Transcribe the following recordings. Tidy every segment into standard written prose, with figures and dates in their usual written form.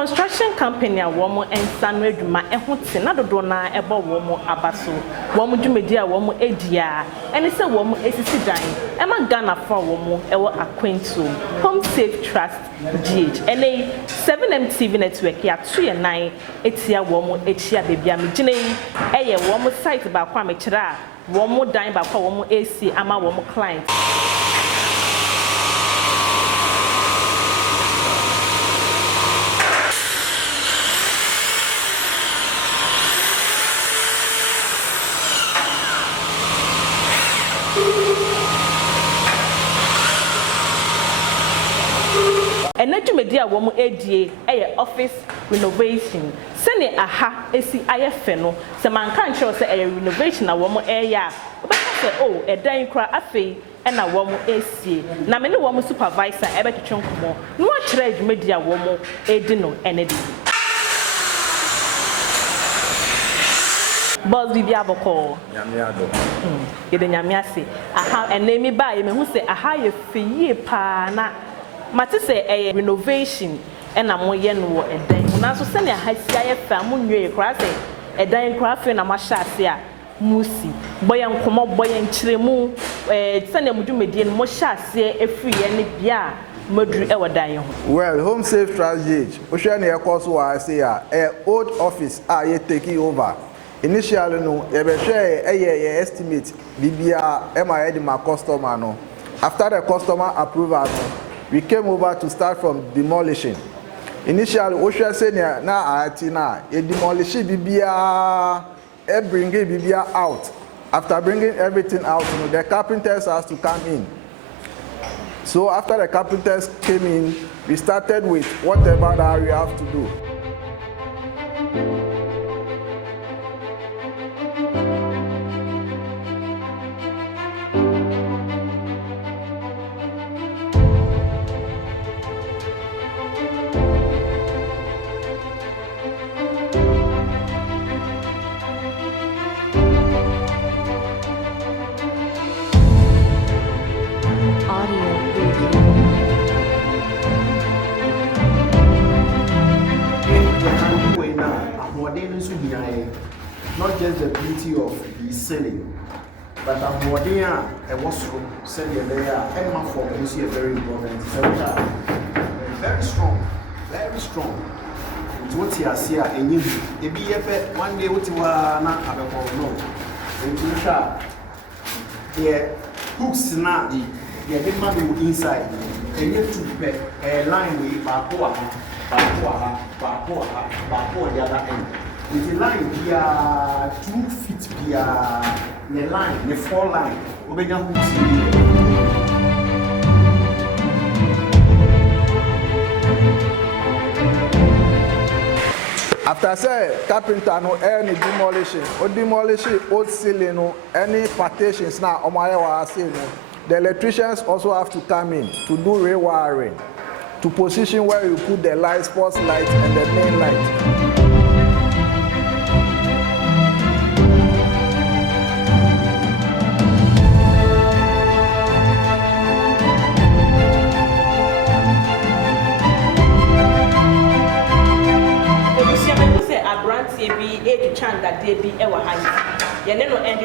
construction company a womo ensano adwuma eho te na dodo na ebo womo abaso womo dwumedi a womo edia ene se womo esisi dan ema Ghana for womo ewo akwentu Home Safe Trust GH ene 7MTV network ya 2 etia womo echia bebia megine eye womo site ba kwa mechira womo dan ba kwa womo AC ama womo client and let you media woman ADA a office renovation. Send it aha AC IFNO. Some man can't show say a renovation a woman area. But say oh a dying cry afe and a woman AC. Na many woman supervisor ebe to chunk more. No trade media woman edino energy. Boss Bibia Boko. Nyamiado. Nyamiase. Aha and name me by me who say aha ye fee pa na. Mate say a renovation and I'm moye no a day. Now so send a high sky family crass a dying craft and a mashasia musi. Boy and come up boy and chilemu, send a mudu median moshasia a free and bia murder ever dying. Well, Home Safe Trust GH, Oceania course I say a old office are yet taking over. Initially, no, you share a estimate BBR MI my customer no. After the customer approval, we came over to start from demolishing. Initially, Osha said na atina a demolishing BBR bringing BBR out. After bringing everything out, the carpenters has to come in. So after the carpenters came in, we started with whatever that we have to do. Not just the beauty of the ceiling, but a modern washroom, cellular layer, and my form is here very important. Very strong, very strong. It's what you see and you be one day what you are not about no. Into sharp. The hooks now, the demand inside, and you to a line with Bacoa, the other end. With the line, we are 2 feet, we are the line, the 4 line. After say carpenter no any demolition, or demolishing old ceiling no any partitions now on my no. The electricians also have to come in to do rewiring, to position where you put the light, sports light and the main light. That they be ever high. You know, and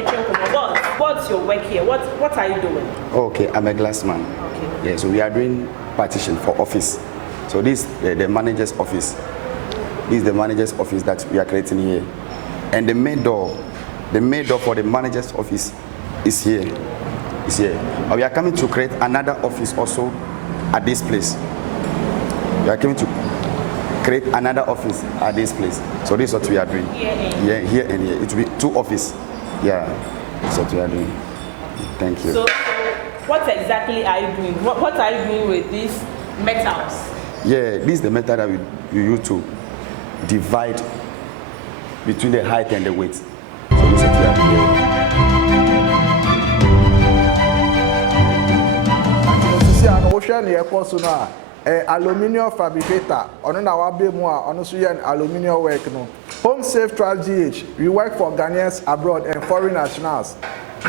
what's your work here? What are you doing? Okay, I'm a glassman. Okay. Yeah, so we are doing partition for office. So this the manager's office. This is the manager's office that we are creating here. And the main door for the manager's office is here. Is here. We are coming to create another office also at this place. We are coming to create another office at this place. So this is what we are doing. Here and here. It will be 2 offices. Yeah, that's what we are doing. Thank you. So what exactly are you doing? What are you doing with these metals? Yeah, this is the metal that we use to divide between the height and the weight. So this is what we are doing. Aluminium fabricator, on our bemwa, on aluminium work. No. Home Safe Trust GH, we work for Ghanaians abroad and foreign nationals.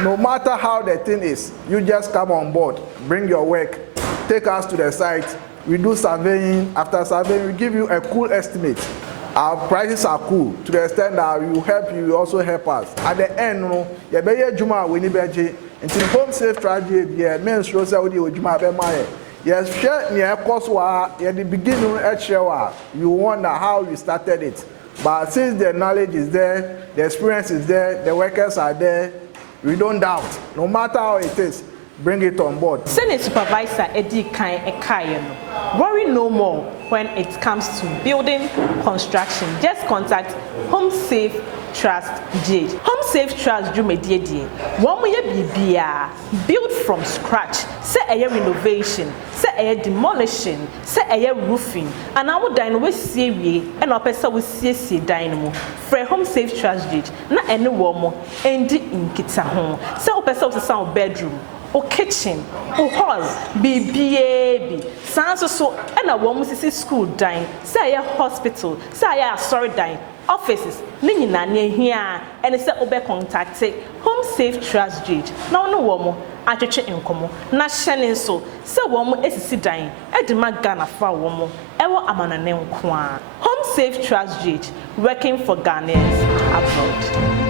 No matter how the thing is, you just come on board, bring your work, take us to the site, we do surveying. After surveying, we give you a cool estimate. Our prices are cool to the extent that we will help you, we also help us. At the end, you be Juma we need beje. Until home safe tragedy, yeah, men show say we do Juma be my. Yes, share near course wa at the beginning share you wonder how we started it. But since the knowledge is there, the experience is there, the workers are there, we don't doubt. No matter how it is, bring it on board. Senate Supervisor Eddie Kayen, worry no more when it comes to building construction. Just contact Home Safe Trust GH. Home Safe Trust Jumediedi. One way bibia build from scratch. Say a renovation, say a demolition, say a roofing. And I would dine with CW and our person with CC dynamo. For Home Safe Trust GH. Not any woman endi in kita home. Say our person with sound bedroom. O kitchen, o hall, baby. Sounds so and a woman see school dying, say a hospital, say a sorry dying, offices, Nina near here, and it's a obe contact Home Safe Trust GH. Now no woman, I check in common, not shining so, woman is dying, Edma Ghana for woman, ever amana name Home Safe Trust GH, working for Ghanaians abroad.